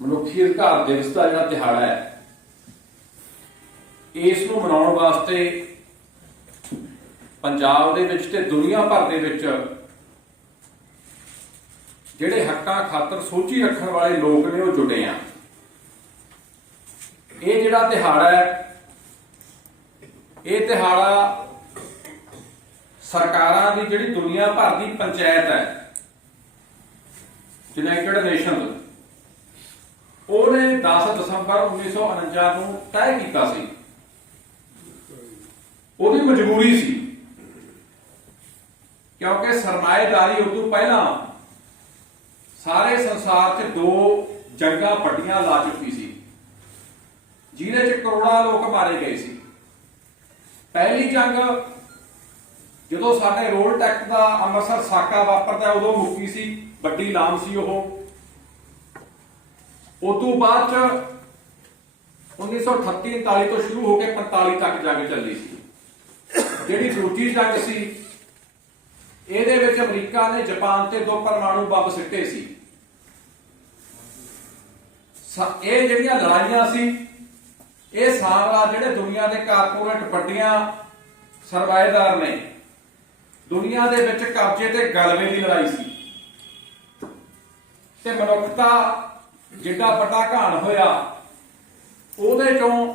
ਮਨੁੱਖੀ ਅਧਿਕਾਰ ਦਿਵਸ ਦਾ ਜਿਹੜਾ ਦਿਹਾੜਾ ਹੈ, ਇਸ ਨੂੰ ਮਨਾਉਣ ਵਾਸਤੇ ਪੰਜਾਬ ਦੇ ਵਿੱਚ ਤੇ ਦੁਨੀਆ ਭਰ ਦੇ ਵਿੱਚ ਜਿਹੜੇ ਹੱਕਾਂ ਖਾਤਰ ਸੋਚੀ ਰੱਖਣ ਵਾਲੇ ਲੋਕ ਨੇ ਉਹ ਜੁੜੇ ਆ। ਇਹ ਜਿਹੜਾ ਦਿਹਾੜਾ ਹੈ, ਇਹ ਦਿਹਾੜਾ ਸਰਕਾਰਾਂ ਦੀ ਜਿਹੜੀ ਦੁਨੀਆ ਭਰ ਦੀ ਪੰਚਾਇਤ ਹੈ ਯੂਨਾਈਟਿਡ ਨੇਸ਼ਨ ਉਹਨੇ 10 ਦਸੰਬਰ 1949 ਨੂੰ ਤੈਅ ਕੀਤਾ ਸੀ। ਉਹਦੀ ਮਜਬੂਰੀ ਸੀ। ਕਿਉਂਕਿ ਸਰਮਾਏਦਾਰੀ ਉਦੋਂ ਪਹਿਲਾਂ ਸਾਰੇ ਸੰਸਾਰ 'ਚ ਦੋ ਜੰਗਾਂ ਵੱਡੀਆਂ ਲਾ ਚੁੱਕੀ ਸੀ। ਜਿਹਦੇ 'ਚ ਕਰੋੜਾਂ ਲੋਕ ਮਾਰੇ ਗਏ ਸੀ। ਪਹਿਲੀ ਜੰਗ ਜਦੋਂ ਸਾਡੇ ਰੋਲ ਟੈਕਟ ਦਾ ਅੰਮ੍ਰਿਤਸਰ ਸਾਕਾ ਵਾਪਰਦਾ, ਉਦੋਂ ਮੁੱਕੀ ਸੀ। ਵੱਡੀ ਲਾਮ ਸੀ ਉਹ। ਉਦੋਂ ਬਾਅਦ ਚ 1938 39 ਤੋਂ ਸ਼ੁਰੂ ਹੋ ਕੇ 45 ਤੱਕ ਜੰਗ ਚੱਲੀ ਸੀ। ਜਿਹੜੀ ਦੂਜੀ ਜੰਗ ਸੀ, ਇਹਦੇ ਵਿੱਚ ਅਮਰੀਕਾ ਨੇ ਜਾਪਾਨ ਤੇ ਦੋ ਪਰਮਾਣੂ ਬੰਬ ਸਿੱਟੇ ਸੀ। ਇਹ ਜਿਹੜੀਆਂ ਲੜਾਈਆਂ ਸੀ, ਇਹ ਸਾਰਾ ਜਿਹੜੇ ਦੁਨੀਆ ਦੇ ਕਾਰਪੋਰੇਟ ਵੱਡੀਆਂ ਸਰਮਾਏਦਾਰ ਨੇ, ਦੁਨੀਆ ਦੇ ਵਿੱਚ ਕਬਜ਼ੇ ਤੇ ਗਲਵੇ ਦੀ ਲੜਾਈ ਸੀ। ਤੇ ਮਨੁੱਖਤਾ ਜਿੱਡਾ ਵੱਡਾ ਘਾਣ ਹੋਇਆ, ਉਹਦੇ ਚੋਂ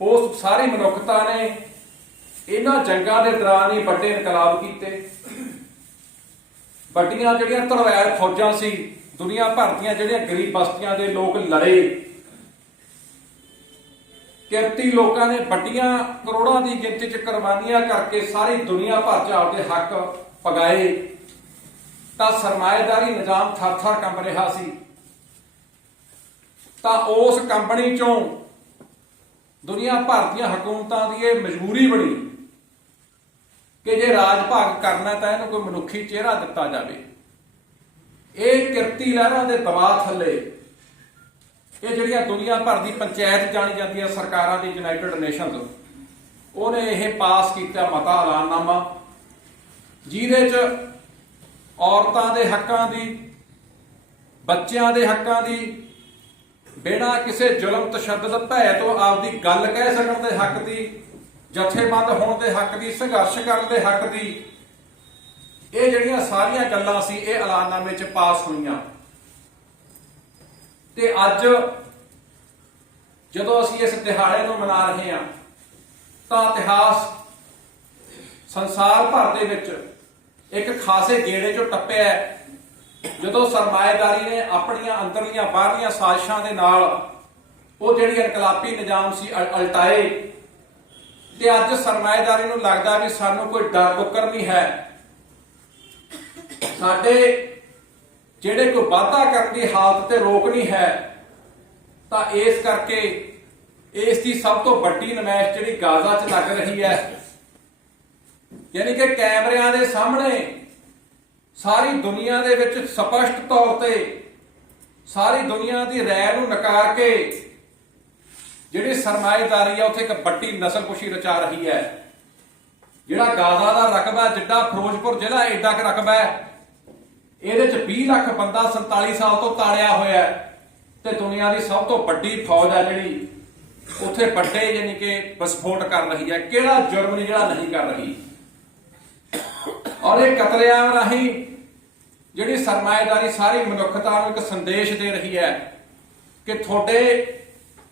ਉਸ ਸਾਰੀ ਮਨੁੱਖਤਾ ਨੇ ਇਹਨਾਂ ਜੰਗਾਂ ਦੇ ਦੌਰਾਨ ਹੀ ਵੱਡੇ ਇਨਕਲਾਬ ਕੀਤੇ। ਵੱਡੀਆਂ ਜਿਹੜੀਆਂ ਧੜਵੈਰ ਫੌਜਾਂ ਸੀ, ਦੁਨੀਆ ਭਰ ਦੀਆਂ ਜਿਹੜੀਆਂ ਗਰੀਬ ਬਸਤੀਆਂ ਦੇ ਲੋਕ ਲੜੇ। ਕਿਰਤੀ ਲੋਕਾਂ ਨੇ ਵੱਡੀਆਂ ਕਰੋੜਾਂ ਦੀ ਗਿਣਤੀ ਚ ਕੁਰਬਾਨੀਆਂ ਕਰਕੇ ਸਾਰੀ ਦੁਨੀਆ ਭਰ ਚ ਆਪਦੇ ਹੱਕ ਪਗਾਏ। ਤਾਂ ਸਰਮਾਏਦਾਰੀ ਨਿਜ਼ਾਮ ਥਰ-ਥਰ ਕੰਬ ਰਿਹਾ ਸੀ। ਤਾਂ ਉਸ ਕੰਪਨੀ ਚੋਂ ਦੁਨੀਆ ਭਰ ਦੀਆਂ ਹਕੂਮਤਾਂ ਦੀ ਇਹ ਮਜਬੂਰੀ ਬਣੀ ਕਿ ਜੇ ਰਾਜ ਭਾਗ ਕਰਨਾ ਤਾਂ ਇਹਨੂੰ ਕੋਈ ਮਨੁੱਖੀ ਚਿਹਰਾ ਦਿੱਤਾ ਜਾਵੇ। ਇਹ ਕਿਰਤੀ ਲਹਿਰਾਂ ਦੇ ਦਬਾਅ ਥੱਲੇ ਇਹ ਜਿਹੜੀਆਂ ਦੁਨੀਆ ਭਰ ਦੀ ਪੰਚਾਇਤ ਜਾਣੀ ਜਾਂਦੀ ਹੈ ਸਰਕਾਰਾਂ ਦੀ ਯੂਨਾਈਟਿਡ ਨੇਸ਼ਨਸ ਉਹਨੇ ਇਹ ਪਾਸ ਕੀਤਾ ਮਤਾ ਐਲਾਨਨਾਮਾ। ਜਿਹਦੇ ਚ ਔਰਤਾਂ ਦੇ ਹੱਕਾਂ ਦੀ, ਬੱਚਿਆਂ ਦੇ ਹੱਕਾਂ ਦੀ, ਬਿਨਾਂ ਕਿਸੇ ਜ਼ੁਲਮ ਤਸ਼ੱਦਦ ਭੈ ਤੋਂ ਆਪਦੀ ਗੱਲ ਕਹਿ ਸਕਣ ਦੇ ਹੱਕ ਦੀ, ਜਥੇਬੰਦ ਹੋਣ ਦੇ ਹੱਕ ਦੀ, ਸੰਘਰਸ਼ ਕਰਨ ਦੇ ਹੱਕ ਦੀ, ਇਹ ਜਿਹੜੀਆਂ ਸਾਰੀਆਂ ਗੱਲਾਂ ਸੀ, ਇਹ ਐਲਾਨਨਾਮੇ 'ਚ ਪਾਸ ਹੋਈਆਂ। ਤੇ ਅੱਜ ਜਦੋਂ ਅਸੀਂ ਇਸ ਦਿਹਾੜੇ ਨੂੰ ਮਨਾ ਰਹੇ ਹਾਂ, ਤਾਂ ਇਤਿਹਾਸ ਸੰਸਾਰ ਭਰ ਦੇ ਵਿੱਚ ਇੱਕ ਖਾਸੇ ਗੇੜੇ 'ਚੋਂ ਟੱਪਿਆ ਜਦੋਂ ਸਰਮਾਏਦਾਰੀ ਨੇ ਆਪਣੀਆਂ ਅੰਦਰਲੀਆਂ ਬਾਹਰਲੀਆਂ ਸਾਜ਼ਿਸ਼ਾਂ ਦੇ ਨਾਲ ਉਹ ਜਿਹੜੀ ਇਨਕਲਾਬੀ ਨਿਜ਼ਾਮ ਸੀ ਅਲ- ਉਲਟਾਏ ਤੇ ਅੱਜ ਸਰਮਾਏਦਾਰੀ ਨੂੰ ਲੱਗਦਾ ਵੀ ਸਾਨੂੰ ਕੋਈ ਡਰ ਬੁੱਕਰ ਨਹੀਂ ਹੈ। ਸਾਡੇ ਜਿਹੜੇ ਕੋਈ ਵਾਅਦਾ ਕਰਨ ਦੀ ਹਾਲਤ ਤੇ ਰੋਕ ਨਹੀਂ ਹੈ, ਤਾਂ ਇਸ ਕਰਕੇ ਇਸ ਦੀ ਸਭ ਤੋਂ ਵੱਡੀ ਨਮਾਇਸ਼ ਜਿਹੜੀ ਗਾਜ਼ਾ 'ਚ ਲੱਗ ਰਹੀ ਹੈ ਯਾਨੀ ਕਿ ਕੈਮਰਿਆਂ ਦੇ ਸਾਹਮਣੇ ਸਾਰੀ ਦੁਨੀਆ ਦੇ ਵਿੱਚ ਸਪਸ਼ਟ ਤੌਰ ਤੇ ਸਾਰੀ ਦੁਨੀਆ ਦੀ ਰਾਇ ਨੂੰ ਨਕਾਰ ਕੇ ਜਿਹੜੀ ਸਰਮਾਏਦਾਰੀ ਆ, ਉੱਥੇ ਇੱਕ ਵੱਡੀ ਨਸਲਕੁਸ਼ੀ ਰਚਾ ਰਹੀ ਹੈ। ਜਿਹੜਾ ਗਾਜ਼ਾ ਦਾ ਰਕਬਾ ਜਿੱਡਾ ਫਿਰੋਜ਼ਪੁਰ ਜ਼ਿਲ੍ਹਾ ਏਡਾ ਕੁ ਰਕਬਾ ਹੈ, ਇਹਦੇ ਚ 20 ਲੱਖ ਬੰਦਾ 47 ਸਾਲ ਤੋਂ ਤਾੜਿਆ ਹੋਇਆ ਹੈ ਤੇ ਦੁਨੀਆ ਦੀ ਸਭ ਤੋਂ ਵੱਡੀ ਫੌਜ ਹੈ ਜਿਹੜੀ, ਉੱਥੇ ਵੱਡੇ ਯਾਨੀ ਕਿ ਵਿਸਫੋਟ ਕਰ ਰਹੀ ਹੈ। ਕਿਹੜਾ ਜੁਰਮ ਨਹੀਂ ਜਿਹੜਾ ਨਹੀਂ ਕਰ ਰਹੀ? ਔਰ ਇਹ ਕਤਲੇਆਮ ਰਾਹੀਂ ਜਿਹੜੀ ਸਰਮਾਏਦਾਰੀ ਸਾਰੀ ਮਨੁੱਖਤਾ ਨੂੰ ਇੱਕ ਸੰਦੇਸ਼ ਦੇ ਰਹੀ ਹੈ ਕਿ ਤੁਹਾਡੇ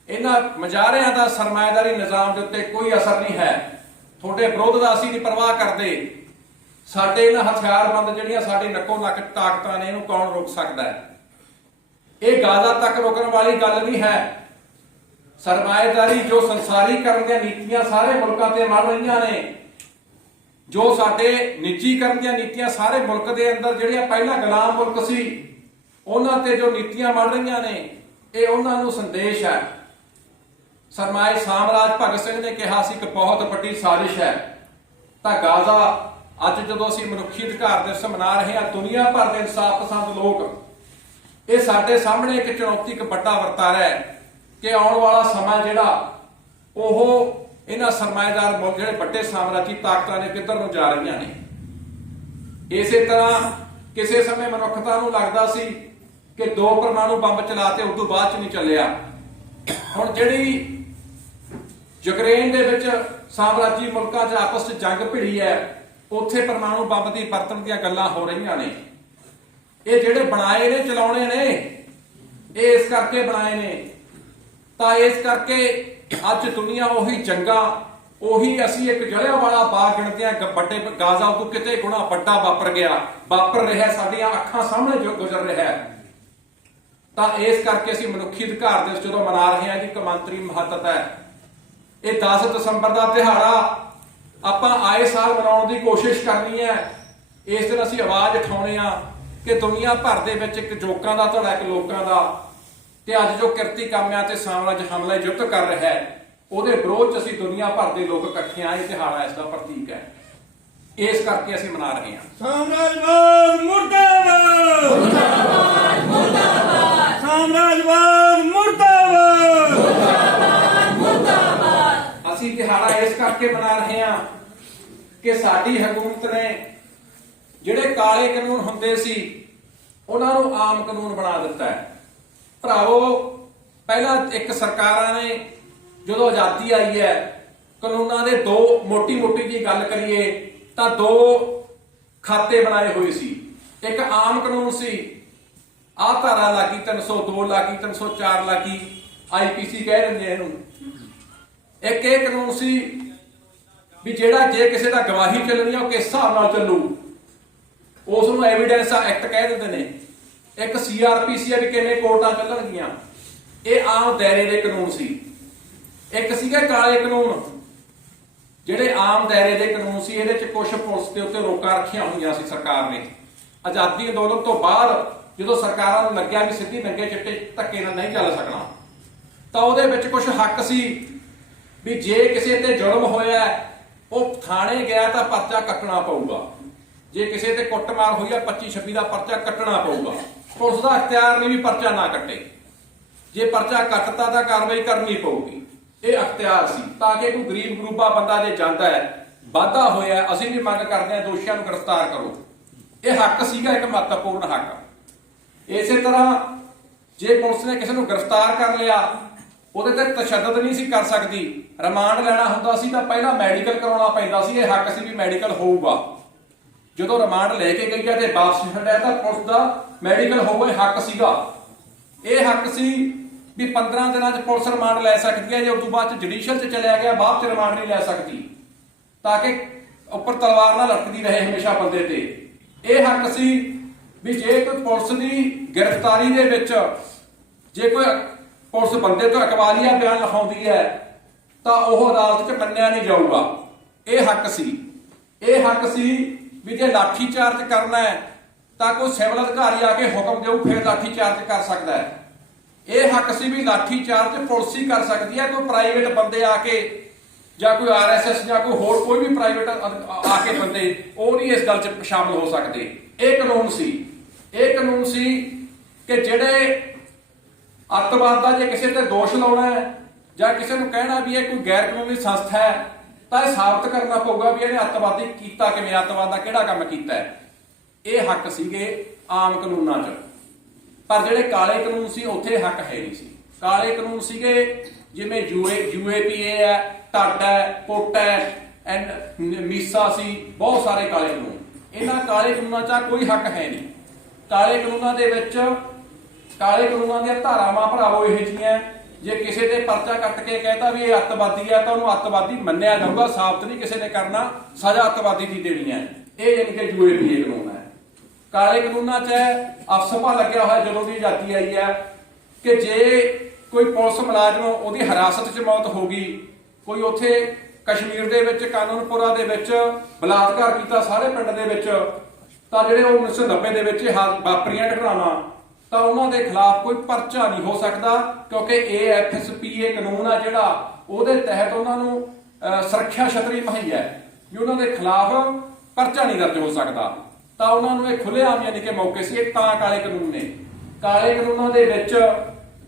ਇਹਨਾਂ ਮਜਾਰਿਆਂ ਦਾ ਸਰਮਾਏਦਾਰੀ ਨਿਜ਼ਾਮ ਦੇ ਉੱਤੇ ਕੋਈ ਅਸਰ ਨਹੀਂ ਹੈ। ਤੁਹਾਡੇ ਵਿਰੋਧ ਦਾ ਅਸੀਂ ਨਹੀਂ ਪਰਵਾਹ ਕਰਦੇ। ਸਾਡੇ ਇਹਨਾਂ ਹਥਿਆਰਬੰਦ ਜਿਹੜੀਆਂ ਸਾਡੇ ਨੱਕੋ ਨੱਕ ਤਾਕਤਾਂ ਨੇ, ਇਹਨੂੰ ਕੌਣ ਰੋਕ ਸਕਦਾ ਹੈ? ਇਹ ਗਾਜ਼ਾ ਤੱਕ ਰੋਕਣ ਵਾਲੀ ਗੱਲ ਨਹੀਂ ਹੈ। ਸਰਮਾਏਦਾਰੀ ਜੋ ਸੰਸਾਰੀਕਰਨ ਦੀਆਂ ਨੀਤੀਆਂ ਸਾਰੇ ਮੁਲਕਾਂ ਤੇ ਮਰ ਰਹੀਆਂ ਨੇ। ਜੋ ਸਾਡੇ ਨਿੱਜੀਕਰਨ ਦੀਆਂ ਨੀਤੀਆਂ ਸਾਰੇ ਮੁਲਕ ਦੇ ਅੰਦਰ ਜਿਹੜੀਆਂ ਪਹਿਲਾਂ ਗੁਲਾਮ ਮੁਲਕ ਸੀ, ਉਹਨਾਂ ਤੇ ਜੋ ਨੀਤੀਆਂ ਮੜ ਰਹੀਆਂ ਨੇ, ਇਹ ਉਹਨਾਂ ਨੂੰ ਸੰਦੇਸ਼ ਹੈ। ਸਰਮਾਏ ਸਾਮਰਾਜ ਭਗਤ ਸਿੰਘ ਨੇ ਕਿਹਾ ਸੀ ਕਿ ਬਹੁਤ ਵੱਡੀ ਸਾਜ਼ਿਸ਼ ਹੈ। ਤਾਂ ਗਾਜ਼ਾ ਅੱਜ ਜਦੋਂ ਅਸੀਂ ਮਨੁੱਖੀ ਅਧਿਕਾਰ ਦਿਵਸ ਮਨਾ ਰਹੇ ਹਾਂ, ਦੁਨੀਆ ਭਰ ਦੇ ਇਨਸਾਫ ਪਸੰਦ ਲੋਕ, ਇਹ ਸਾਡੇ ਸਾਹਮਣੇ ਇੱਕ ਚੁਣੌਤੀ, ਇੱਕ ਵੱਡਾ ਵਰਤਾਰਾ ਹੈ ਕਿ ਆਉਣ ਵਾਲਾ ਸਮਾਂ ਜਿਹੜਾ, ਉਹ ਇਹਨਾਂ ਸਰਮਾਏਦਾਰ ਮੁਲਕ ਜਿਹੜੇ ਵੱਡੇ ਸਾਮਰਾਜੀ ਤਾਕਤਾਂ ਨੇ ਕਿੱਧਰ ਨੂੰ ਜਾ ਰਹੀਆਂ ਨੇ? ਇਸੇ ਤਰ੍ਹਾਂ ਕਿਸੇ ਸਮੇਂ ਮਨੁੱਖਤਾ ਨੂੰ ਲੱਗਦਾ ਸੀ ਕਿ ਦੋ ਪਰਮਾਣੂ ਬੰਬ ਚਲਾਤੇ ਉਸ ਤੋਂ ਬਾਅਦ ਚ ਨਹੀਂ ਚੱਲਿਆ। ਹੁਣ ਜਿਹੜੀ ਯੂਕਰੇਨ ਦੇ ਵਿੱਚ ਸਾਮਰਾਜੀ ਮੁਲਕਾਂ 'ਚ ਆਪਸ 'ਚ ਜੰਗ ਭਿੜੀ ਹੈ, ਉੱਥੇ ਪਰਮਾਣੂ ਬੰਬ ਦੀ ਵਰਤਣ ਦੀਆਂ ਗੱਲਾਂ ਹੋ ਰਹੀਆਂ ਨੇ। ਇਹ ਜਿਹੜੇ ਬਣਾਏ ਨੇ, ਚਲਾਉਣੇ ਨੇ, ਇਹ ਇਸ ਕਰਕੇ ਬਣਾਏ ਨੇ। ਤਾਂ ਇਸ ਕਰਕੇ ਅੱਜ ਦੁਨੀਆ ਉਹੀ ਜੰਗਾਂ ਉਹੀ ਅਸੀਂ ਇੱਕ ਜਲਿਆਂ ਵਾਲਾ ਬਾਗ ਗਿਣਦੇ ਆ ਵੱਡੇ ਗਾਜ਼ਾ ਤੋਂ ਕਿਤੇ ਗੁਣਾ ਵੱਡਾ ਵਾਪਰ ਗਿਆ। ਵਾਪਰ ਰਿਹਾ, ਸਾਡੀਆਂ ਅੱਖਾਂ ਸਾਹਮਣੇ ਜੋ ਗੁਜ਼ਰ ਰਿਹਾ ਹੈ। ਤਾਂ ਇਸ ਕਰਕੇ ਅਸੀਂ ਮਨੁੱਖੀ ਅਧਿਕਾਰ ਦਿਵਸ ਜਦੋਂ ਮਨਾ ਰਹੇ ਹਾਂ ਕਿ ਕਮਾਂਤਰੀ ਮਹੱਤਤਾ ਹੈ। ਇਹ 10 ਦਸੰਬਰ ਦਾ ਦਿਹਾੜਾ ਆਪਾਂ ਆਏ ਸਾਲ ਮਨਾਉਣ ਦੀ ਕੋਸ਼ਿਸ਼ ਕਰਨੀ ਹੈ। ਇਸ ਦਿਨ ਅਸੀਂ ਆਵਾਜ਼ ਉਠਾਉਣੇ ਆ ਕਿ ਦੁਨੀਆ ਭਰ ਦੇ ਵਿੱਚ ਇੱਕ ਜੋਕਾਂ ਦਾ ਧੜਾ, ਇੱਕ ਲੋਕਾਂ ਦਾ। ਤੇ ਅੱਜ ਜੋ ਕਿਰਤੀ ਕਾਮਿਆਂ ਤੇ ਸਾਮਰਾਜ ਹਮਲਾ ਯੁੱਧ ਕਰ ਰਿਹਾ ਹੈ ਉਹਦੇ ਵਿਰੋਧ ਚ ਅਸੀਂ ਦੁਨੀਆ ਭਰ ਦੇ ਲੋਕ ਇਕੱਠੇ ਆਏ ਦਿਹਾੜਾ ਇਸ ਦਾ ਪ੍ਰਤੀਕ ਹੈ। ਇਸ ਕਰਕੇ ਅਸੀਂ ਮਨਾ ਰਹੇ ਹਾਂ ਸਾਮਰਾਜਵਾਦ ਮੁਰਦਾਬਾਦ! ਮੁਰਦਾਬਾਦ ਮੁਰਦਾਬਾਦ! ਸਾਮਰਾਜਵਾਦ ਮੁਰਦਾਬਾਦ! ਅਸੀਂ ਦਿਹਾੜਾ ਇਸ ਕਰਕੇ ਮਨਾ ਰਹੇ ਹਾਂ ਕਿ ਸਾਡੀ ਹਕੂਮਤ ਨੇ ਜਿਹੜੇ ਕਾਲੇ ਕਾਨੂੰਨ ਹੁੰਦੇ ਸੀ ਉਹਨਾਂ ਨੂੰ ਆਮ ਕਾਨੂੰਨ ਬਣਾ ਦਿੱਤਾ ਹੈ। ਭਰਾਵੋ, ਪਹਿਲਾਂ ਇੱਕ ਸਰਕਾਰਾਂ ਨੇ ਜਦੋਂ ਆਜ਼ਾਦੀ ਆਈ ਹੈ, ਕਾਨੂੰਨਾਂ ਦੇ ਦੋ ਮੋਟੀ ਮੋਟੀ ਜੀ ਗੱਲ ਕਰੀਏ, ਤਾਂ ਦੋ ਖਾਤੇ ਬਣਾਏ ਹੋਏ ਸੀ। ਇੱਕ ਆਮ ਕਾਨੂੰਨ ਸੀ, ਆਹ ਧਾਰਾ ਲੱਗੀ 302 ਲੱਗੀ 304 ਲੱਗੀ ਆਈਪੀਸੀ ਕਹਿ ਦਿੰਦੇ ਆ ਇਹਨੂੰ। ਇੱਕ ਇਹ ਕਾਨੂੰਨ ਸੀ ਵੀ ਜਿਹੜਾ ਜੇ ਕਿਸੇ ਦਾ ਗਵਾਹੀ ਚੱਲਣੀ ਆ, ਉਹ ਕਿਸ ਹਿਸਾਬ ਨਾਲ ਚੱਲੂ? ਉਸ ਨੂੰ ਐਵੀਡੈਂਸ ਐਕਟ ਕਹਿ ਦਿੰਦੇ ਨੇ। ਇੱਕ ਸੀਆਰਪੀਸੀ ਆ ਵੀ ਕਿਵੇਂ ਕੋਰਟਾਂ ਚੱਲਣਗੀਆਂ ਇਹ ਆਮ ਦਾਇਰੇ ਦੇ ਕਾਨੂੰਨ ਸੀ। ਇੱਕ ਸੀਗਾ ਕਾਲੇ ਕਾਨੂੰਨ। ਜਿਹੜੇ ਆਮ ਦਾਇਰੇ ਦੇ ਕਾਨੂੰਨ ਸੀ, ਇਹਦੇ ਚ ਕੁਝ ਪੁਲਿਸ ਦੇ ਉੱਤੇ ਰੋਕਾਂ ਰੱਖੀਆਂ ਹੋਈਆਂ ਸੀ ਸਰਕਾਰ ਨੇ। ਆਜ਼ਾਦੀ ਅੰਦੋਲਨ ਤੋਂ ਬਾਅਦ ਜਦੋਂ ਸਰਕਾਰਾਂ ਨੂੰ ਲੱਗਿਆ ਵੀ ਸਿੱਧੀ ਨੰਗੇ ਚਿੱਟੇ ਧੱਕੇ ਨਾਲ ਨਹੀਂ ਚੱਲ ਸਕਣਾ, ਤਾਂ ਉਹਦੇ ਵਿੱਚ ਕੁਝ ਹੱਕ ਸੀ ਵੀ ਜੇ ਕਿਸੇ ਤੇ ਜ਼ੁਲਮ ਹੋਇਆ, ਉਹ ਥਾਣੇ ਗਿਆ ਤਾਂ ਪਰਚਾ ਕੱਟਣਾ ਪਊਗਾ। ਜੇ ਕਿਸੇ ਤੇ ਕੁੱਟਮਾਰ ਹੋਈ ਆ 25 26 ਦਾ ਪਰਚਾ ਕੱਟਣਾ ਪਊਗਾ। ਪੁਲਿਸ ਦਾ ਅਖਤਿਆਰ ਨਹੀਂ ਵੀ ਪਰਚਾ ਨਾ ਕੱਟੇ। ਜੇ ਪਰਚਾ ਕੱਟਤਾ ਤਾਂ ਕਾਰਵਾਈ ਕਰਨੀ ਪਊਗੀ। ਇਹ ਅਖਤਿਆਰ ਸੀ, ਤਾਂ ਕਿ ਕੋਈ ਗਰੀਬ ਗਰੂਬਾ ਬੰਦਾ ਜੇ ਜਾਂਦਾ ਹੈ, ਵਾਧਾ ਹੋਇਆ ਅਸੀਂ ਵੀ ਮੰਗ ਕਰਦੇ ਹਾਂ ਦੋਸ਼ੀਆਂ ਨੂੰ ਗ੍ਰਿਫਤਾਰ ਕਰੋ। ਇਹ ਹੱਕ ਸੀਗਾ, ਇੱਕ ਮਹੱਤਵਪੂਰਨ ਹੱਕ। ਇਸੇ ਤਰ੍ਹਾਂ ਜੇ ਪੁਲਿਸ ਨੇ ਕਿਸੇ ਨੂੰ ਗ੍ਰਿਫਤਾਰ ਕਰ ਲਿਆ, ਉਹਦੇ ਤੇ ਤਸ਼ੱਦਦ ਨਹੀਂ ਸੀ ਕਰ ਸਕਦੀ। ਰਿਮਾਂਡ ਲੈਣਾ ਹੁੰਦਾ ਸੀ ਤਾਂ ਪਹਿਲਾਂ ਮੈਡੀਕਲ ਕਰਾਉਣਾ ਪੈਂਦਾ ਸੀ, ਇਹ ਹੱਕ ਸੀ ਵੀ ਮੈਡੀਕਲ ਹੋਊਗਾ। ਜਦੋਂ ਰਿਮਾਂਡ ਲੈ ਕੇ ਗਈ ਆ ਤੇ ਵਾਪਸ ਛੱਡਿਆ ਤਾਂ ਪੁਲਿਸ ਦਾ ਮੈਡੀਕਲ ਹੋਵੇ ਹੱਕ ਸੀਗਾ। ਇਹ ਹੱਕ ਸੀ ਵੀ 15 ਦਿਨਾਂ 'ਚ ਪੁਲਿਸ ਰਿਮਾਂਡ ਲੈ ਸਕਦੀ ਹੈ ਜੇ ਉਸ ਤੋਂ ਬਾਅਦ 'ਚ ਜੁਡੀਸ਼ੀਅਲ 'ਚ ਚਲਿਆ ਗਿਆ, ਬਾਅਦ 'ਚ ਰਿਮਾਂਡ ਨਹੀਂ ਲੈ ਸਕਦੀ। ਤਾਂ ਕਿ ਉੱਪਰ ਤਲਵਾਰ ਨਾਲ ਲਟਕਦੀ ਰਹੇ ਹਮੇਸ਼ਾ ਬੰਦੇ ਤੇ। ਇਹ ਹੱਕ ਸੀ ਵੀ ਜੇ ਕੋਈ ਪੁਲਿਸ ਦੀ ਗ੍ਰਿਫਤਾਰੀ ਦੇ ਵਿੱਚ ਜੇ ਕੋਈ ਪੁਲਿਸ ਬੰਦੇ ਤੋਂ ਅਕਵਾਲੀਆ ਬਿਆਨ ਲਿਖਾਉਂਦੀ ਹੈ, ਤਾਂ ਉਹ ਅਦਾਲਤ 'ਚ ਮੰਨਿਆ ਨਹੀਂ ਜਾਊਗਾ। ਇਹ ਹੱਕ ਸੀ। ਇਹ ਹੱਕ ਸੀ ਵੀ ਜੇ ਲਾਠੀ ਚਾਰਜ ਕਰਨਾ ਹੈ, ਤਾਂ ਕੋਈ ਸਿਵਲ ਅਧਿਕਾਰੀ ਆ ਕੇ ਹੁਕਮ ਦੇਊ, ਫਿਰ ਲਾਠੀ ਚਾਰਜ ਕਰ ਸਕਦਾ ਹੈ। ਇਹ ਹੱਕ ਸੀ ਵੀ ਲਾਠੀ ਚਾਰਜ ਪੁਲਿਸ ਹੀ ਕਰ ਸਕਦੀ ਹੈ, ਕੋਈ ਪ੍ਰਾਈਵੇਟ ਬੰਦੇ ਆ ਕੇ, ਜਾਂ ਕੋਈ ਆਰਐਸਐਸ ਜਾਂ ਕੋਈ ਹੋਰ ਕੋਈ ਵੀ ਪ੍ਰਾਈਵੇਟ ਆ ਕੇ ਬੰਦੇ, ਉਹ ਨਹੀਂ ਇਸ ਗੱਲ 'ਚ ਸ਼ਾਮਲ ਹੋ ਸਕਦੇ। ਇਹ ਕਾਨੂੰਨ ਸੀ। ਇਹ ਕਾਨੂੰਨ ਸੀ ਕਿ ਜਿਹੜੇ ਅੱਤਵਾਦ ਦਾ ਜੇ ਕਿਸੇ ਤੇ ਦੋਸ਼ ਲਾਉਣਾ ਹੈ, ਜਾਂ ਕਿਸੇ ਨੂੰ ਕਹਿਣਾ ਵੀ ਇਹ ਕੋਈ ਗੈਰ ਕਾਨੂੰਨੀ ਸੰਸਥਾ ਹੈ ਤਾਂ ਇਹ ਸਾਬਤ ਕਰਨਾ ਪਊਗਾ ਵੀ ਇਹਨੇ ਅੱਤਵਾਦੀ ਕੀਤਾ ਕਿਵੇਂ? ਅੱਤਵਾਦ ਦਾ ਕਿਹੜਾ ਕੰਮ ਕੀਤਾ ਹੈ? ਇਹ ਹੱਕ ਸੀਗੇ ਆਮ ਕਾਨੂੰਨਾਂ 'ਚ। ਪਰ ਜਿਹੜੇ ਕਾਲੇ ਕਾਨੂੰਨ ਸੀ, ਉੱਥੇ ਹੱਕ ਹੈ ਨਹੀਂ ਸੀ। ਕਾਲੇ ਕਾਨੂੰਨ ਸੀਗੇ ਜਿਵੇਂ ਯੂਏ, ਯੂਏਪੀਏ ਹੈ ਟੱਡ ਹੈ, ਪੁੱਟ ਹੈ ਐਂਡ ਮੀਸਾ ਸੀ, ਬਹੁਤ ਸਾਰੇ ਕਾਲੇ ਕਾਨੂੰਨ। ਇਹਨਾਂ ਕਾਲੇ ਕਾਨੂੰਨਾਂ 'ਚ ਕੋਈ ਹੱਕ ਹੈ ਨਹੀਂ। ਕਾਲੇ ਕਾਨੂੰਨਾਂ ਦੇ ਵਿੱਚ, ਕਾਲੇ ਕਾਨੂੰਨਾਂ ਦੀਆਂ ਧਾਰਾਵਾਂ ਭਰਾਵੋ ਇਹ ਜੀਆਂ ਜੇ ਕਿਸੇ ਤੇ ਪਰਚਾ ਕੱਟ ਕੇ ਕਹਿਤਾ ਵੀ ਇਹ ਅੱਤਵਾਦੀ ਹੈ ਤਾਂ ਉਹਨੂੰ ਅੱਤਵਾਦੀ ਮੰਨਿਆ ਜਾਊਗਾ, ਸਾਬਤ ਨਹੀਂ ਕਿਸੇ ਨੇ ਕਰਨਾ, ਸਜ਼ਾ ਅੱਤਵਾਦੀ ਦੀ ਦੇਣੀ ਹੈ। ਇਹ ਯਾਨੀ ਕਿ ਯੂਏਪੀਏ ਕਾਨੂੰਨ ਹੈ। ਕਾਲੇ ਕਾਨੂੰਨਾਂ 'ਚ ਅਫਸਪਾ ਲੱਗਿਆ ਹੋਇਆ ਜਦੋਂ ਦੀ ਆਜ਼ਾਦੀ ਆਈ ਹੈ ਕਿ ਜੇ ਕੋਈ ਪੁਲਿਸ ਮੁਲਾਜ਼ਮ ਉਹਦੀ ਹਿਰਾਸਤ 'ਚ ਮੌਤ ਹੋ ਗਈ, ਕੋਈ ਉੱਥੇ ਕਸ਼ਮੀਰ ਦੇ ਵਿੱਚ, ਕਾਨੂੰਨਪੁਰਾ ਦੇ ਵਿੱਚ ਬਲਾਤਕਾਰ ਕੀਤਾ ਸਾਰੇ ਪਿੰਡ ਦੇ ਵਿੱਚ, ਤਾਂ ਜਿਹੜੇ ਉਹ 1990 ਦੇ ਵਿੱਚ ਵਾਪਰੀਆਂ ਘਟਨਾਵਾਂ ਤਾਂ ਉਹਨਾਂ ਦੇ ਖਿਲਾਫ ਕੋਈ ਪਰਚਾ ਨਹੀਂ ਹੋ ਸਕਦਾ, ਕਿਉਂਕਿ ਏਐਫਐਸਪੀਏ ਕਾਨੂੰਨ ਆ ਜਿਹੜਾ, ਉਹਦੇ ਤਹਿਤ ਉਹਨਾਂ ਨੂੰ ਸੁਰੱਖਿਆ ਛਤਰੀ ਮੁਹੱਈਆ ਹੈ। ਵੀ ਉਹਨਾਂ ਦੇ ਖਿਲਾਫ ਪਰਚਾ ਨਹੀਂ ਦਰਜ ਹੋ ਸਕਦਾ। ਤਾਂ ਉਹਨਾਂ ਨੂੰ ਇਹ ਖੁੱਲ੍ਹੇਆਮ ਯਾਨੀ ਕਿ ਮੌਕੇ ਸੀ, ਇਹ ਤਾਂ ਕਾਲੇ ਕਾਨੂੰਨ ਨੇ। ਕਾਲੇ ਕਾਨੂੰਨਾਂ ਦੇ ਵਿੱਚ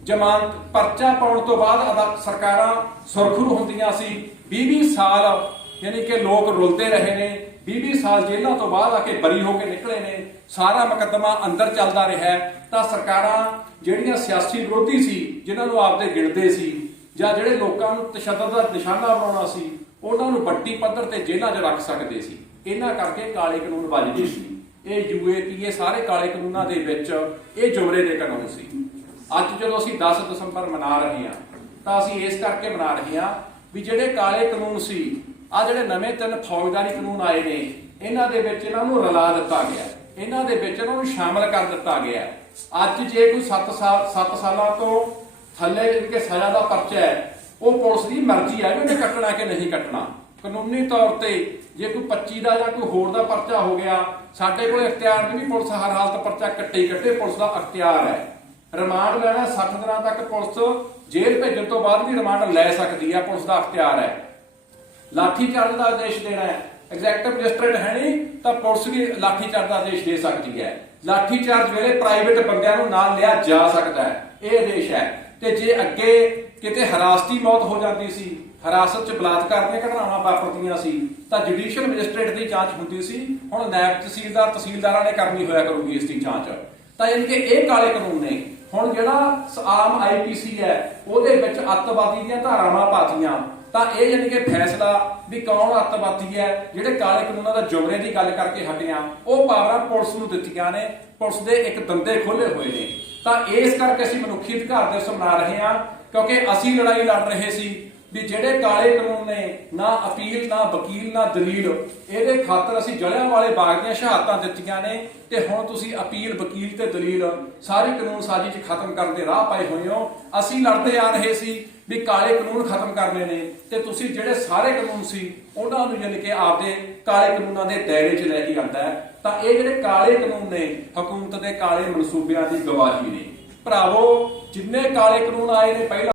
ਜ਼ਮਾਨਤ, ਪਰਚਾ ਪਾਉਣ ਤੋਂ ਬਾਅਦ ਅਦਾਲਤ ਸਰਕਾਰਾਂ ਸੁਰਖਰੂ ਹੁੰਦੀਆਂ ਸੀ। 20 20 ਸਾਲ ਯਾਨੀ ਕਿ ਲੋਕ ਰੁਲਦੇ ਰਹੇ ਨੇ। 20 ਸਾਲ ਜੇਲ੍ਹਾਂ ਤੋਂ ਬਾਅਦ ਆ ਕੇ ਬਰੀ ਹੋ ਕੇ ਨਿਕਲੇ ਨੇ, ਸਾਰਾ ਮੁਕੱਦਮਾ ਅੰਦਰ ਚੱਲਦਾ ਰਿਹਾ ਤਾਂ ਸਰਕਾਰਾਂ ਜਿਹੜੀਆਂ ਸਿਆਸੀ ਵਿਰੋਧੀ ਸੀ, ਜਿਨ੍ਹਾਂ ਨੂੰ ਆਪਦੇ ਗਿਣਦੇ ਸੀ, ਜਾਂ ਜਿਹੜੇ ਲੋਕਾਂ ਨੂੰ ਤਸ਼ੱਦਦ ਦਾ ਨਿਸ਼ਾਨਾ ਬਣਾਉਣਾ ਸੀ, ਉਹਨਾਂ ਨੂੰ ਵੱਡੀ ਪੱਧਰ ਤੇ ਜੇਲ੍ਹਾਂ 'ਚ ਰੱਖ ਸਕਦੇ ਸੀ। ਇਹਨਾਂ ਕਰਕੇ ਕਾਲੇ ਕਾਨੂੰਨ ਵੱਜਦੇ ਸੀ। ਇਹ ਯੂਏਪੀਏ ਸਾਰੇ ਕਾਲੇ ਕਾਨੂੰਨਾਂ ਦੇ ਵਿੱਚ ਇਹ ਜੁਮਰੇ ਦੇ ਕਾਨੂੰਨ ਸੀ। ਅੱਜ ਜਦੋਂ ਅਸੀਂ 10 ਦਸੰਬਰ ਮਨਾ ਰਹੇ ਹਾਂ, ਤਾਂ ਅਸੀਂ ਇਸ ਕਰਕੇ ਮਨਾ ਰਹੇ ਹਾਂ ਵੀ ਜਿਹੜੇ ਕਾਲੇ ਕਾਨੂੰਨ ਸੀ ਆ ਜਿਹੜੇ ਨਵੇਂ ਤਿੰਨ ਫੌਜਦਾਰੀ ਕਾਨੂੰਨ ਆਏ ਨੇ, ਇਹਨਾਂ ਦੇ ਵਿੱਚ ਇਹਨਾਂ ਨੂੰ ਰਲਾ ਦਿੱਤਾ ਗਿਆ। ਇਹਨਾਂ ਦੇ ਵਿੱਚ ਇਹਨਾਂ ਨੂੰ ਸ਼ਾਮਲ ਕਰ ਦਿੱਤਾ ਗਿਆ। ਅੱਜ ਜੇ ਕੋਈ 7 ਸਾਲ 7 ਸਾਲਾਂ ਤੋਂ ਥੱਲੇ ਕਿ ਸਜ਼ਾ ਦਾ ਪਰਚਾ ਹੈ, ਉਹ ਪੁਲਿਸ ਦੀ ਮਰਜ਼ੀ ਹੈ ਵੀ ਉਹਨੇ ਕੱਟਣਾ ਕਿ ਨਹੀਂ ਕੱਟਣਾ। ਕਾਨੂੰਨੀ ਤੌਰ ਤੇ ਜੇ ਕੋਈ 25 ਦਾ ਜਾਂ ਕੋਈ ਹੋਰ ਦਾ ਪਰਚਾ ਹੋ ਗਿਆ, ਸਾਡੇ ਕੋਲ ਇਖਤਿਆਰ ਨਹੀਂ ਵੀ ਪੁਲਿਸ ਹਰ ਹਾਲਤ ਪਰਚਾ ਕੱਟੇ ਕੱਟੇ, ਪੁਲਿਸ ਦਾ ਅਖਤਿਆਰ ਹੈ। ਰਿਮਾਂਡ ਲੈਣਾ 60 ਦਿਨਾਂ ਤੱਕ ਪੁਲਿਸ ਜੇਲ੍ਹ ਭੇਜਣ ਤੋਂ ਬਾਅਦ ਵੀ ਰਿਮਾਂਡ ਲੈ ਸਕਦੀ ਹੈ ਪੁਲਿਸ ਦਾ ਅਖਤਿਆਰ ਹੈ। ਲਾਠੀ ਚਾਰਜ ਦਾ ਆਦੇਸ਼ ਦੇਣਾ ਹੈ। ਐਗਜ਼ੈਕਟਿਵ ਮੈਜਿਸਟ੍ਰੇਟ ਹੈ ਨਹੀਂ, ਤਾਂ ਪੁਲਿਸ ਵੀ ਲਾਠੀ ਚਾਰਜ ਦਾ ਆਦੇਸ਼ ਦੇ ਸਕਦੀ ਹੈ। ਲਾਠੀ ਚਾਰਜ ਵੇਲੇ ਪ੍ਰਾਈਵੇਟ ਬੰਦਿਆਂ ਨੂੰ ਨਾਲ ਲਿਆ ਜਾ ਸਕਦਾ ਹੈ। ਇਹ ਆਦੇਸ਼ ਹੈ। ਤੇ ਜੇ ਅੱਗੇ ਕਿਤੇ ਹਰਾਸਤੀ ਮੌਤ ਹੋ ਜਾਂਦੀ ਸੀ, ਹਰਾਸਤ 'ਚ ਬਲਾਤਕਾਰ ਦੀਆਂ ਘਟਨਾਵਾਂ ਵਾਪਰਦੀਆਂ ਸੀ, ਤਾਂ ਜੁਡੀਸ਼ੀਅਲ ਮੈਜਿਸਟ੍ਰੇਟ ਦੀ ਜਾਂਚ ਹੁੰਦੀ ਸੀ, ਹੁਣ ਨਾਇਬ ਤਹਿਸੀਲਦਾਰ ਤਹਿਸੀਲਦਾਰਾਂ ਨੇ ਕਰਨੀ ਹੋਇਆ ਕਰੂਗੀ ਇਸ ਦੀ ਜਾਂਚ। ਤਾਂ ਯਾਨੀ ਕਿ ਇਹ ਕਾਲੇ ਕਾਨੂੰਨ ਨੇ। ਹੁਣ ਜਿਹੜਾ ਸ- ਆਮ ਆਈਪੀਸੀ ਹੈ, ਉਹਦੇ ਵਿੱਚ ਅੱਤਵਾਦੀ ਦੀਆਂ ਧਾਰਾਵਾਂ ਪਾਤੀਆਂ। ਤਾਂ ਇਹ ਯਾਨੀ ਕਿ ਫੈਸਲਾ ਵੀ ਕੌਣ ਅੱਤਵਾਦੀ ਹੈ, ਜਿਹੜੇ ਕਾਲੇ ਕਾਨੂੰਨਾਂ ਦਾ ਜੁਮਰੇ ਦੀ ਗੱਲ ਕਰਕੇ ਹਟਿਆ ਉਹ ਪਾਵਰਾਂ ਪੁਲਿਸ ਨੂੰ ਦਿੱਤੀਆਂ ਨੇ, ਪੁਲਿਸ ਦੇ ਇੱਕ ਦੰਦੇ ਖੋਲੇ ਹੋਏ ਨੇ। ਤਾਂ ਇਸ ਕਰਕੇ ਅਸੀਂ ਮਨੁੱਖੀ ਅਧਿਕਾਰ ਦਿਵਸ ਮਨਾ ਰਹੇ ਹਾਂ, ਕਿਉਂਕਿ ਅਸੀਂ ਲੜਾਈ ਲੜ ਰਹੇ ਸੀ ਵੀ ਜਿਹੜੇ ਕਾਲੇ ਕਾਨੂੰਨ ਨੇ, ਨਾ ਅਪੀਲ, ਨਾ ਵਕੀਲ, ਨਾ ਦਲੀਲ, ਇਹਦੇ ਖਾਤਰ ਅਸੀਂ ਜਲਿਆਂ ਵਾਲੇ ਬਾਗ ਦੀਆਂ ਸ਼ਹਾਦਤਾਂ ਦਿੱਤੀਆਂ ਨੇ, ਤੇ ਹੁਣ ਤੁਸੀਂ ਅਪੀਲ, ਵਕੀਲ ਤੇ ਦਲੀਲ, ਸਾਰੀ ਕਾਨੂੰਨ ਸਾਜ਼ੀ 'ਚ ਖਤਮ ਕਰਨ ਦੇ ਰਾਹ ਪਾਏ ਹੋਏ ਹੋ। ਅਸੀਂ ਲੜਦੇ ਆ ਰਹੇ ਸੀ ਵੀ ਕਾਲੇ ਕਾਨੂੰਨ ਖਤਮ ਕਰਨੇ ਨੇ ਤੇ ਤੁਸੀਂ ਜਿਹੜੇ ਸਾਰੇ ਕਾਨੂੰਨ ਸੀ, ਉਹਨਾਂ ਨੂੰ ਯਾਨੀ ਕਿ ਆਪਦੇ ਕਾਲੇ ਕਾਨੂੰਨਾਂ ਦੇ ਦਾਇਰੇ 'ਚ ਲੈ ਕੇ ਆਂਦਾ ਹੈ। ਤਾਂ ਇਹ ਜਿਹੜੇ ਕਾਲੇ ਕਾਨੂੰਨ ਨੇ, ਹਕੂਮਤ ਦੇ ਕਾਲੇ ਮਨਸੂਬਿਆਂ ਦੀ ਗਵਾਹੀ ਨੇ। ਭਰਾਵੋ, ਜਿੰਨੇ ਕਾਲੇ ਕਾਨੂੰਨ ਆਏ ਨੇ, ਪਹਿਲਾਂ